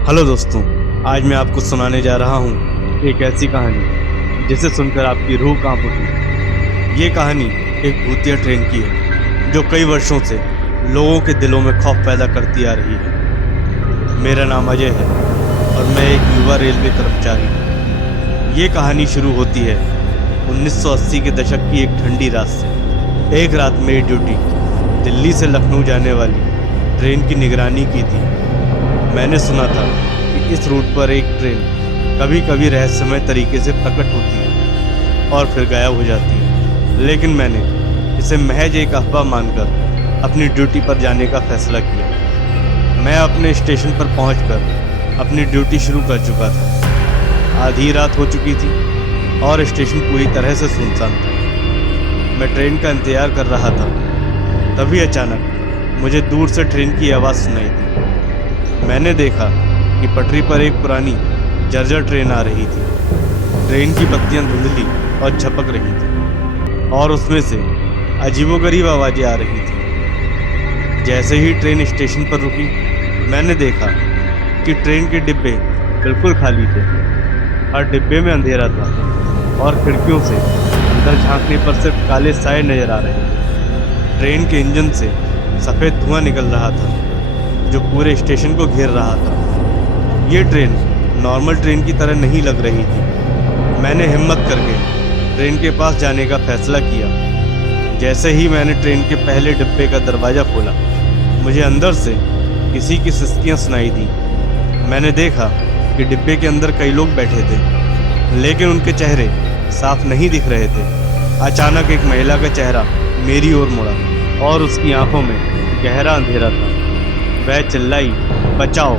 Hello दोस्तों, आज मैं आपको सुनाने जा रहा हूँ एक ऐसी कहानी जिसे सुनकर आपकी रूह कांप उठी। ये कहानी एक भूतिया ट्रेन की है जो कई वर्षों से लोगों के दिलों में खौफ पैदा करती आ रही है। मेरा नाम अजय है और मैं एक युवा रेलवे कर्मचारी हूँ। ये कहानी शुरू होती है 1980 के दशक की एक ठंडी रात से। एक रात मेरी ड्यूटी दिल्ली से लखनऊ जाने वाली ट्रेन की निगरानी की थी। मैंने सुना था कि इस रूट पर एक ट्रेन कभी कभी रहस्यमय तरीके से प्रकट होती है और फिर गायब हो जाती है, लेकिन मैंने इसे महज एक अफवाह मानकर अपनी ड्यूटी पर जाने का फैसला किया। मैं अपने स्टेशन पर पहुंचकर अपनी ड्यूटी शुरू कर चुका था। आधी रात हो चुकी थी और स्टेशन पूरी तरह से सुनसान था। मैं ट्रेन का इंतजार कर रहा था, तभी अचानक मुझे दूर से ट्रेन की आवाज़ सुनाई दी। मैंने देखा कि पटरी पर एक पुरानी जर्जर ट्रेन आ रही थी। ट्रेन की बत्तियां धुंधली और झपक रही थी और उसमें से अजीबोगरीब आवाज़ें आ रही थी। जैसे ही ट्रेन स्टेशन पर रुकी, मैंने देखा कि ट्रेन के डिब्बे बिल्कुल खाली थे। हर डिब्बे में अंधेरा था और खिड़कियों से अंदर झांकने पर सिर्फ काले साए नजर आ रहे थे। ट्रेन के इंजन से सफ़ेद धुआं निकल रहा था जो पूरे स्टेशन को घेर रहा था। ये ट्रेन नॉर्मल ट्रेन की तरह नहीं लग रही थी। मैंने हिम्मत करके ट्रेन के पास जाने का फैसला किया। जैसे ही मैंने ट्रेन के पहले डिब्बे का दरवाज़ा खोला, मुझे अंदर से किसी की सिसकियां सुनाई दी। मैंने देखा कि डिब्बे के अंदर कई लोग बैठे थे, लेकिन उनके चेहरे साफ नहीं दिख रहे थे। अचानक एक महिला का चेहरा मेरी ओर मुड़ा और उसकी आंखों में गहरा अंधेरा था। वह चिल्लाई, बचाओ,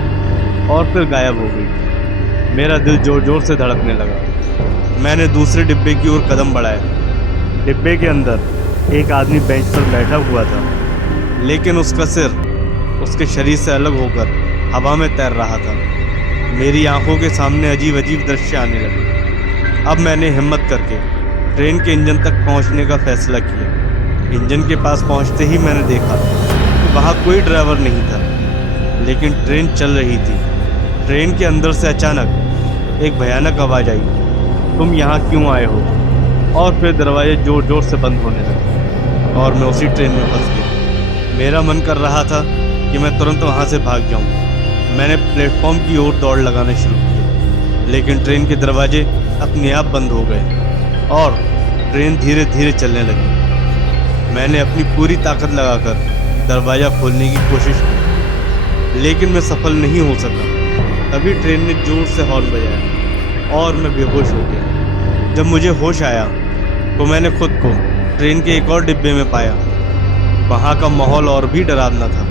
और फिर गायब हो गई। मेरा दिल जोर जोर से धड़कने लगा। मैंने दूसरे डिब्बे की ओर कदम बढ़ाया। डिब्बे के अंदर एक आदमी बेंच पर बैठा हुआ था, लेकिन उसका सिर उसके शरीर से अलग होकर हवा में तैर रहा था। मेरी आंखों के सामने अजीब अजीब दृश्य आने लगे। अब मैंने हिम्मत करके ट्रेन के इंजन तक पहुंचने का फैसला किया। इंजन के पास पहुंचते ही मैंने देखा कि वहाँ कोई ड्राइवर नहीं था, लेकिन ट्रेन चल रही थी। ट्रेन के अंदर से अचानक एक भयानक आवाज़ आई, तुम यहाँ क्यों आए हो? और फिर दरवाजे जोर जोर से बंद होने लगे और मैं उसी ट्रेन में फंस गया। मेरा मन कर रहा था कि मैं तुरंत वहाँ से भाग जाऊँ। मैंने प्लेटफॉर्म की ओर दौड़ लगाना शुरू किया, लेकिन ट्रेन के दरवाजे अपने आप बंद हो गए और ट्रेन धीरे धीरे चलने लगी। मैंने अपनी पूरी ताकत लगाकर दरवाज़ा खोलने की कोशिश की, लेकिन मैं सफल नहीं हो सका। तभी ट्रेन ने जोर से हॉर्न बजाया और मैं बेहोश हो गया। जब मुझे होश आया तो मैंने खुद को ट्रेन के एक और डिब्बे में पाया। वहाँ का माहौल और भी डरावना था।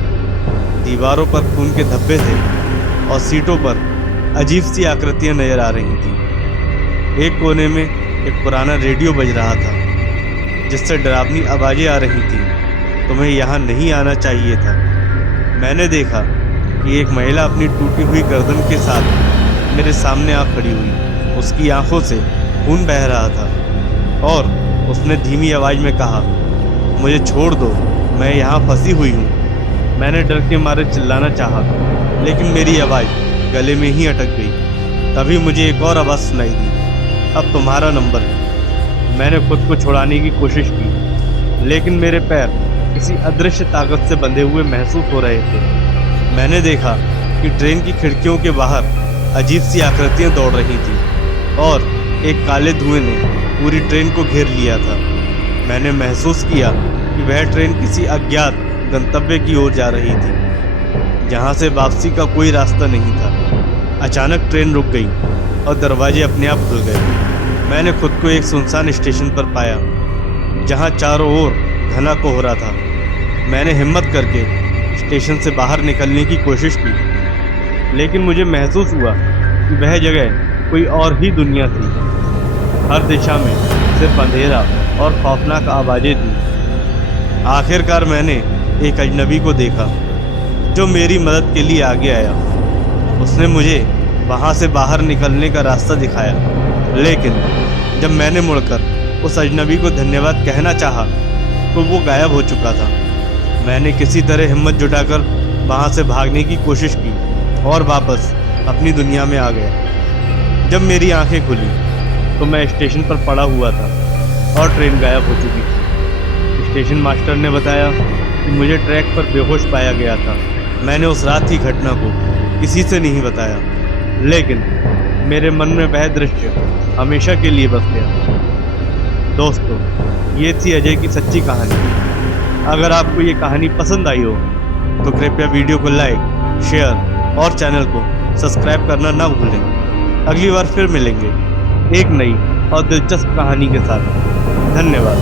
दीवारों पर खून के धब्बे थे और सीटों पर अजीब सी आकृतियाँ नजर आ रही थीं। एक कोने में एक पुराना रेडियो बज रहा था जिससे डरावनी आवाज़ें आ रही थीं, तुम्हें यहाँ नहीं आना चाहिए था। मैंने देखा कि एक महिला अपनी टूटी हुई गर्दन के साथ मेरे सामने आ खड़ी हुई। उसकी आंखों से खून बह रहा था और उसने धीमी आवाज़ में कहा, मुझे छोड़ दो, मैं यहाँ फंसी हुई हूँ। मैंने डर के मारे चिल्लाना चाहा, लेकिन मेरी आवाज़ गले में ही अटक गई। तभी मुझे एक और आवाज़ सुनाई दी, अब तुम्हारा नंबर है। मैंने खुद को छुड़ाने की कोशिश की, लेकिन मेरे पैर किसी अदृश्य ताकत से बंधे हुए महसूस हो रहे थे। मैंने देखा कि ट्रेन की खिड़कियों के बाहर अजीब सी आकृतियां दौड़ रही थीं और एक काले धुएं ने पूरी ट्रेन को घेर लिया था। मैंने महसूस किया कि वह ट्रेन किसी अज्ञात गंतव्य की ओर जा रही थी, जहां से वापसी का कोई रास्ता नहीं था। अचानक ट्रेन रुक गई और दरवाजे अपने आप खुल गए। मैंने खुद को एक सुनसान स्टेशन पर पाया, जहां चारों ओर घना कोहरा था। मैंने हिम्मत करके स्टेशन से बाहर निकलने की कोशिश की, लेकिन मुझे महसूस हुआ कि वह जगह कोई और ही दुनिया थी। हर दिशा में सिर्फ अंधेरा और खौफनाक आवाज़ें थीं। आखिरकार मैंने एक अजनबी को देखा जो मेरी मदद के लिए आगे आया। उसने मुझे वहाँ से बाहर निकलने का रास्ता दिखाया, लेकिन जब मैंने मुड़कर उस अजनबी को धन्यवाद कहना चाहा तो वो गायब हो चुका था। मैंने किसी तरह हिम्मत जुटाकर वहाँ से भागने की कोशिश की और वापस अपनी दुनिया में आ गया। जब मेरी आंखें खुली तो मैं स्टेशन पर पड़ा हुआ था और ट्रेन गायब हो चुकी थी। स्टेशन मास्टर ने बताया कि मुझे ट्रैक पर बेहोश पाया गया था। मैंने उस रात की घटना को किसी से नहीं बताया, लेकिन मेरे मन में वह दृश्य हमेशा के लिए बस गया। दोस्तों, ये थी अजय की सच्ची कहानी। अगर आपको ये कहानी पसंद आई हो तो कृपया वीडियो को लाइक, शेयर और चैनल को सब्सक्राइब करना ना भूलें। अगली बार फिर मिलेंगे एक नई और दिलचस्प कहानी के साथ। धन्यवाद।